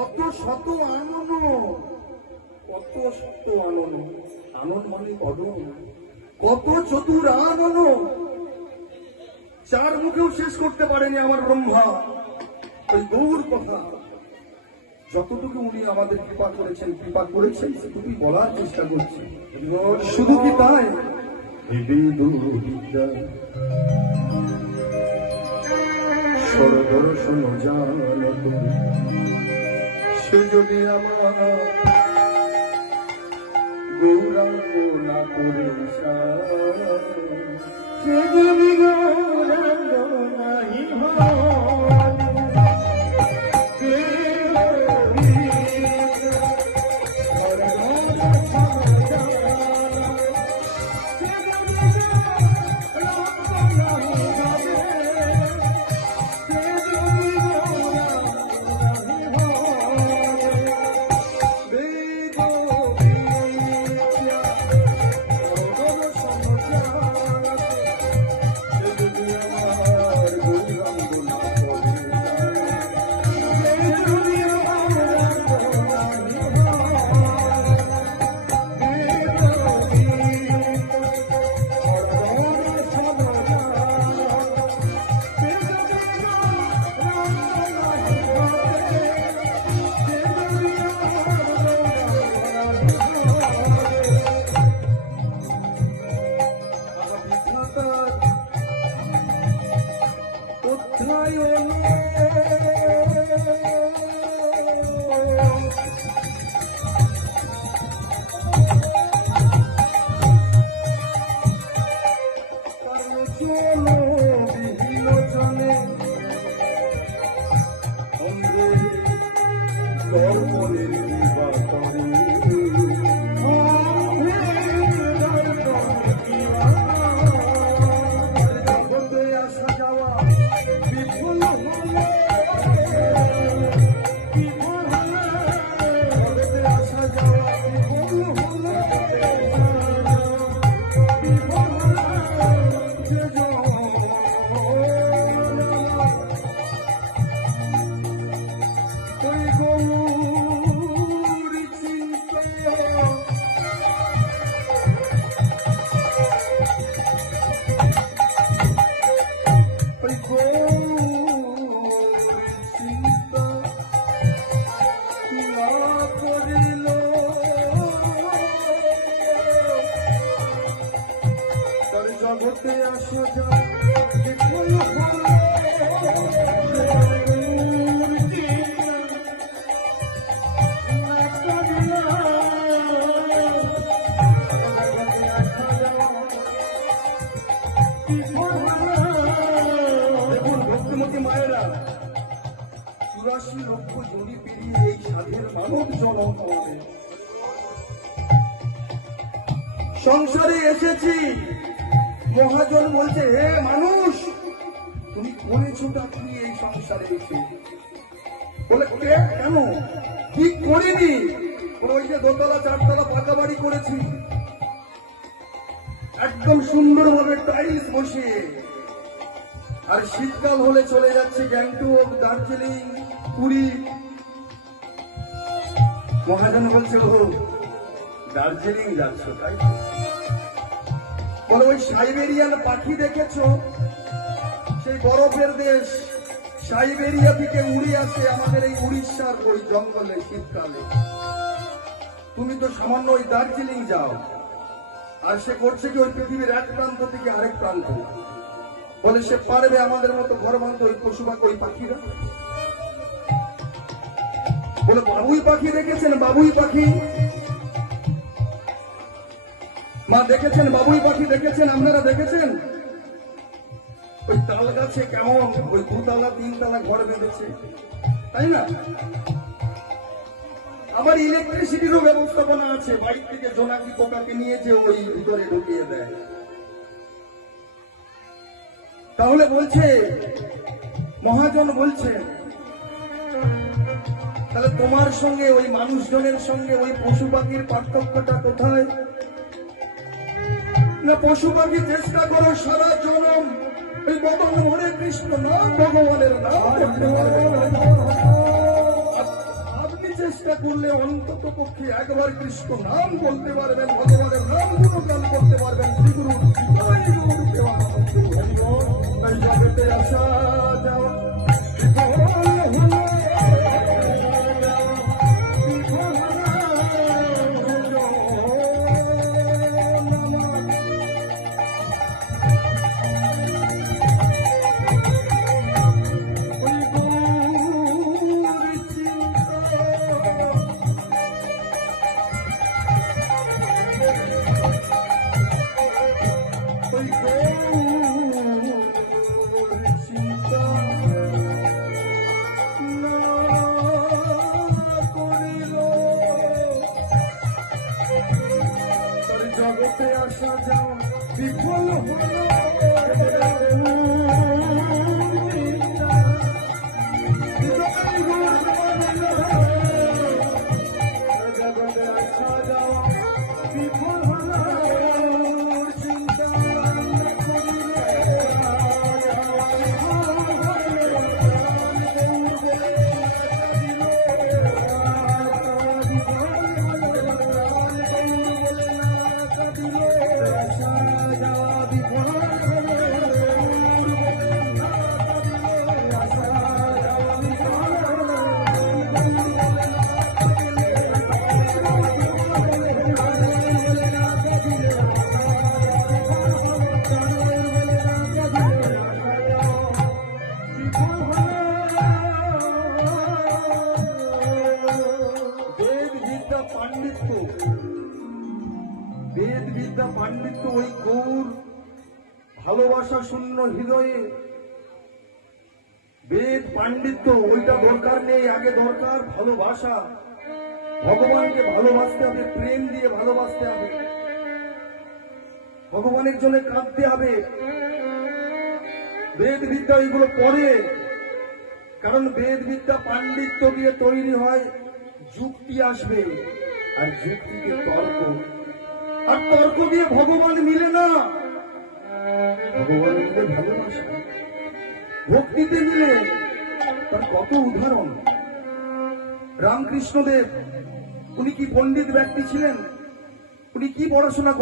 কত শত আনন্দ। কত শত আনন্দ। আনন্দ মানে অডন কত চতুর আনন্দ। চার মুখেও শেষ করতে পারেনি আমার ব্রহ্মা। ওই গৌর কথা। যতটুকু উনি আমাদের কৃপা করেছেন কৃপা করেছেন সেটুকুই বলার চেষ্টা করছি। শুধু কি তাই? সরদর্শন জানত। সে যদি আমার গৌরাঙ্গ না করে সে যদি ಹೊಡೆಯುವ চুরাশি লক্ষ জড়ি পেরিয়ে এই সাধের মানব সংসারে এসেছি। মহাজন বলছে, হে মানুষ, তুমি করেছোটা কি এই সংসারে এসে? বলে কেন? কি করিনি? ওই যে দোতলা, চারতলা পাকা বাড়ি করেছি। একদম সুন্দরভাবে টাইলস বসিয়ে। আর শীতকাল হলে চলে যাচ্ছে গ্যাংটক, দার্জিলিং, পুরী। মহাজন বলছে ও দার্জিলিং যাচ্ছ, তাই তো?" বলে ওই সাইবেরিয়ান পাখি দেখেছ? সেই বরফের দেশ। সাইবেরিয়া থেকে উড়ে আসে আমাদের এই উড়িষ্যার ওই জঙ্গলে, শীতকালে। তুমি তো সামান্য ওই দার্জিলিং যাও। আর সে করছে কি ওই পৃথিবীর এক প্রান্ত থেকে আরেক প্রান্ত? বলে সে পারবে আমাদের মতো ঘর বাঁধতে ওই পশু পাখি ওই পাখিরা? বলে বাবুই পাখি দেখেছেন? বাবুই পাখি? মা দেখেছেন? বাবুই পাখি দেখেছেন? আপনারা দেখেছেন? ওই তাল গাছে কেমন? ওই দুতলা, তিনতলা ঘর বেঁধেছে। তাই না? আবার ইলেকট্রিসিটিরও ব্যবস্থাপনা আছে। বাইক থেকে জোনাকি পোকাকে নিয়ে যে ওই ভিতরে ঢুকিয়ে দেয়। তাহলে বলছে, মহাজন বলছে, তাহলে তোমার সঙ্গে, ওই মানুষজনের সঙ্গে ওই পশু পাখির পার্থক্যটা কোথায়? না পশু পাখি চেষ্টা করো সারা জনম এই বদল হরে কৃষ্ণ নাম ভগবানের নাম চেষ্টা করলে অন্তত পক্ষে একবার কৃষ্ণ নাম বলতে পারবেন ভগবানের নাম গুণগান করতে পারবেন শ্রী গুরু জয় গুরু দেওয়া মহাপ্রভু হরি বল। তাই জগতে আসা যাওয়া Música ভালোবাসা শূন্য হৃদয়ে। বেদ, পাণ্ডিত্য, ওইটা দরকার নেই, আগে দরকার ভালোবাসা। ভগবানকে ভালোবাসতে হবে, প্রেম দিয়ে ভালোবাসতে হবে। ভগবানের জন্য কাঁদতে হবে। বেদ বিদ্যা এইগুলো পরে কারণ বেদ বিদ্যা পাণ্ডিত্য দিয়ে তৈরি হয়, যুক্তি আসবে। আর যুক্তিকে তর্ক। আর তর্ক দিয়ে ভগবান মিলে না। ভগবান মিলে ভালোবাসা, ভক্তিতে মিলে তার কত উদাহরণ। রামকৃষ্ণদেব, উনি কি পণ্ডিত ব্যক্তি ছিলেন? উনি কি পড়াশোনা করে